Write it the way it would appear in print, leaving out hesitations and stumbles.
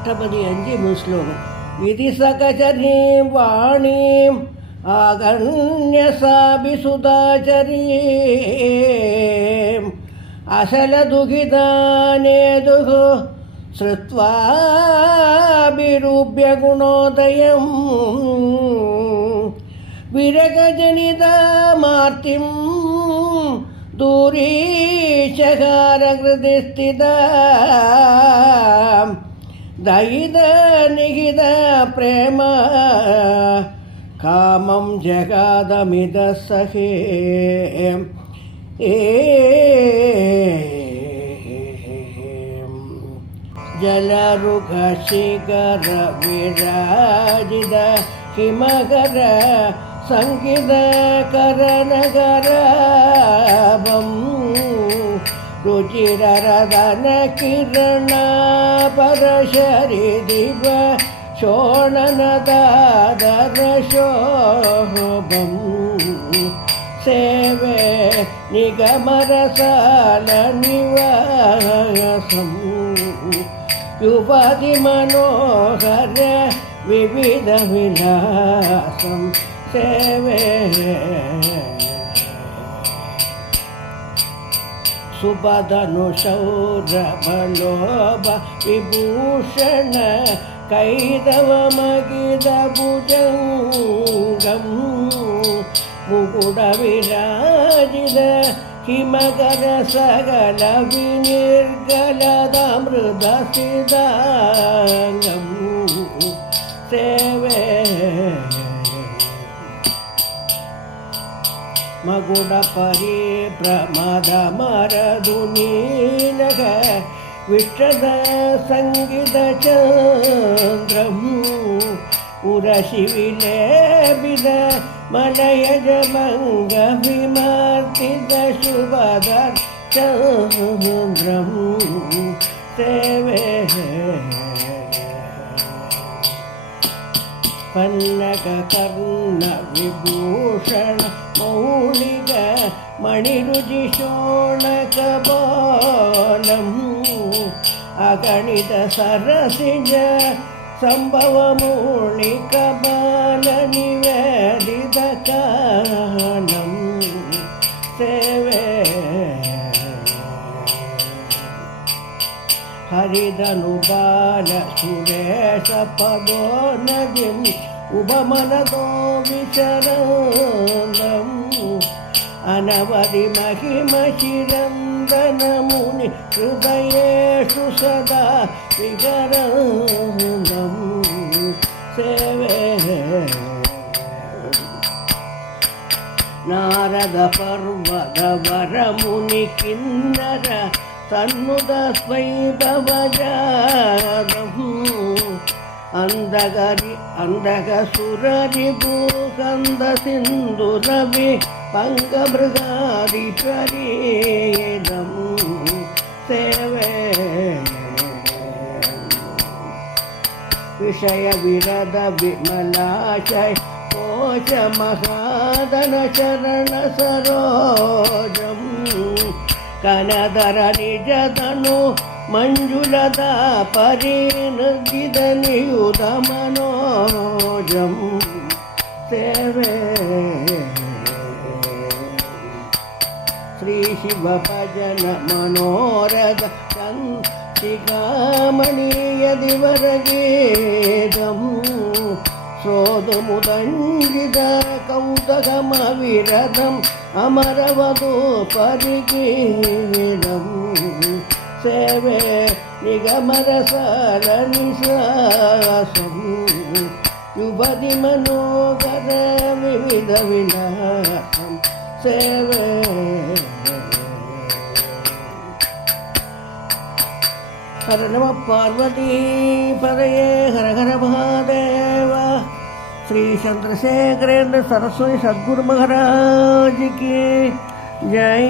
अष्टपदी अञ्जिमु श्लोकम् इति सकचरीं वाणीम् आगण्य साभिसुदाचरीम् अशलदुहितानेदुः श्रुत्वाभिरूप्य गुणोदयम् विरगजनितामार्तिं दूरीचकारकृति स्थिता दयितनिहित प्रेम कामं जगादमिदः सखे जलरुघशिखर विराजित हिमकर संगीतकरनगराभं रुचिररदनकिरणापरशरिदिव शोणनदादरशोभं सेवे निगमरसालनिवासं युवतिमनोहर विविधविलासं सेवे सुपदनुशौरभलोभ विभूषण कैतवमगितभुजङ्गं मुकुटविराजित हिमकर सकल विनिर्गलदमृतसिदाङ्गं सेवे मकुटपरिभ्रमदमरधुनीनग विष्टद संगीतचन्द्रम् उरशिविलेपित मलयजमङ्गविमर्दितशुभदर्शन्द्रं सेवे पन्नककर्णविभूषण मौलिक मणिरुचिशोणकपालम् अगणित सरसिज सम्भवमौलिकबालनिवेदितकानं सेवे हरिधनुबालसुरेशपदोनदिम् उभमनदो विचरन्दम् अनवधि महिमशिरन्दनमुनि हृदयेषु सदा विहरन्दं सेवे नारदपर्वतवरमुनिकिन्नर तन्नुतस्वैभवजातम् अंधकसुररिपुकन्दसिन्धुरवि पङ्गमृगादिपरीदं सेवे विषयविरद विमलाशय कोशमहादनचरणसरोजम् कनदर निजतनु मंजुलता परिनिर्जितनियुतमनोजं सेवे श्रीशिवभजन मनोरथ चन्द्रिकामणीयदिवरगीतं श्रोतुमुदञ्जित कौतुकमविरतम् अमरवधू परिकीर्णं सेवे निगमरसालनिश्वासं युवति मनोहर विविधविलासं सेवे हर नमः पार्वती पदये हर हर महादेव। श्री चंद्रशेखरेंद्र सरस्वती सद्गुरु महाराज की जय।